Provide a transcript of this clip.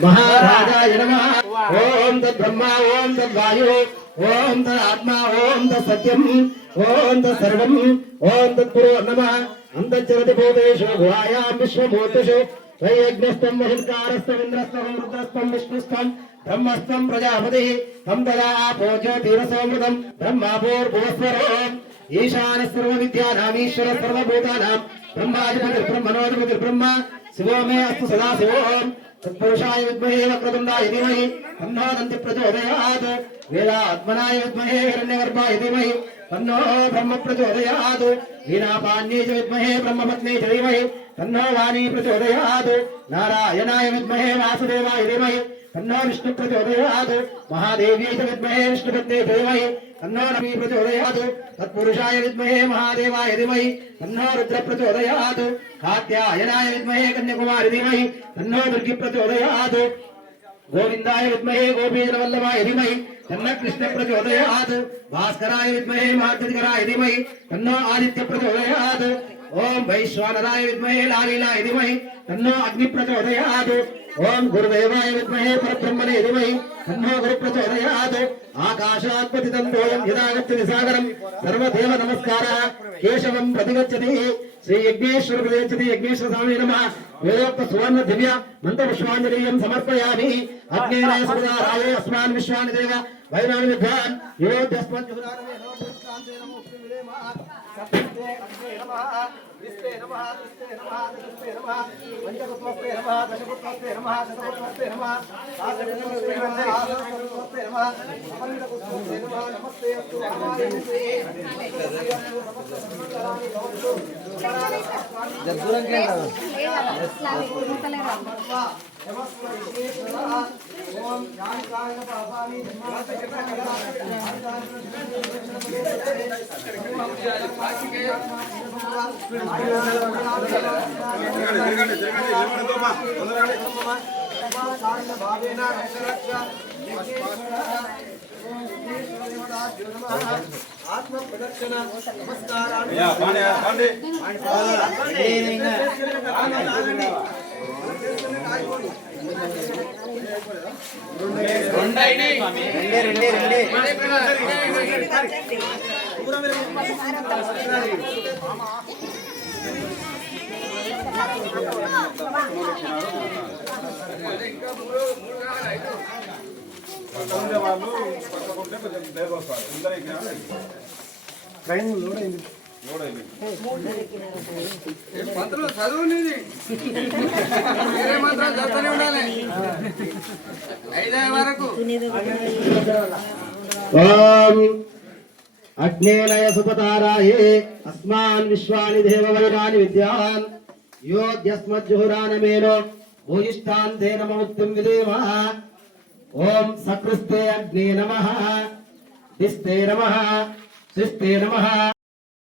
महाराजाय नमः। ओम तद्ब्रह्मा ओम तद्वायु ओम तदात्मा ओम तत्सत्यम ओम तत्सर्वम ओम तत्पुरो नमः। अंतर्जगति भूतेषु गुहायां विश्वमूर्तिषु त्रयज्ञस्तं महिष्कारस्तं इंद्रस्तं रुद्रस्तं विष्णुस्तं ब्रह्मस्तं प्रजापतिः तं तदा पूज्यतीरसोमृतं ब्रह्माभूर्भुवस्वरो ईशानः सर्वविद्यानामीश्वरः सर्वभूतानां ब्रह्माधिपतिर्ब्रह्मणोऽधिपतिर्ब्रह्म शिवो मे अस्तु सदा शिवोऽहम् तत्पुरुषाय विद्महे वक्रतुण्डाय धीमहि तन्नो दन्ति प्रचोदयात् वेदात्मनाय विद्महे हिरण्यगर्भाय धीमहि तन्नो ब्रह्म प्रचोदयात् वीणापाण्ये च विद्महे ब्रह्मपत्न्यै च धीमहि तन्नो वाणी प्रचोदयात् नारायणाय विद्महे वासुदेवाय धीमहि तन्नो विष्णु प्रचोदयात् महादेव्यै च विद्महे विष्णुपत्न्यै च धीमहि तन्नो लक्ष्मी प्रचोदयात् तत्पुरुषाय विद्महे महादेवाय धीमहि तन्नो रुद्र प्रचोदयात् कात्यायनाय विद्महे कन्याकुमारी धीमहि तन्नो दुर्गी प्रचोदयात् गोविंदाय विद्महे गोपीजनवल्लभाय धीमहि तन्नो कृष्ण प्रचोदयात् भास्कराय विद्महे महाकृतिकराय धीमहि तन्नो आदित्य प्रचोदयात् ओम वैश्वानराय विद्महे लालीलाय धीमहि तन्नो अग्नि प्रचोदयात् ओम गुरुदेवाय विद्महे परब्रह्मणे धीमहि तन्नो गुरु प्रचोदयात् आकाशात् पतितं तोयं यदा गच्छति सागरं सर्वदेव नमस्कारः केशवं प्रतिगच्छति श्री यज्ञेश्वर प्रतिगच्छति यज्ञेश्वर स्वामी नमः वेदोक्त सुवर्ण दिव्य मंत्र पुष्पांजलिं समर्पयामि अग्नेन सुदाराय अस्मान् विश्वानि देव वैराणि विद्वान् योद्यस्मत् जुहुरारमे नमो पुष्पांते नमो विलेमः सप्ते अग्ने नमः विस्ते नमः विस्ते नमः विस्ते नमः पंचपुत्रे नमः दशपुत्रे नमः शतपुत्रे नमः सागरपुत्रे नमः आसपुत्रे नमः अपरिणपुत्रे नमः नमस्ते अस्तु रामाय जद्दूरं के ओम ज्ञानकाय पापामि आत्म प्रदक्षिण नमस्कार ట్రైన్ లోడ్ అయింది మంత్రం చదువునిది వేరే మంత్రాలు చదువుతూనే ఉండాలి 5 వరకు ఓం అగ్నేనయ సుపతారాయే అస్మాన్ విశ్వాని దేవవైరాని విద్యాన్ యోద్యస్మజ్జుహురానమేనో భూయిష్టాంతే నమముక్తిం విదేమః ఓం సకృస్తే అగ్నే నమః దిస్తే నమః శిస్తే నమః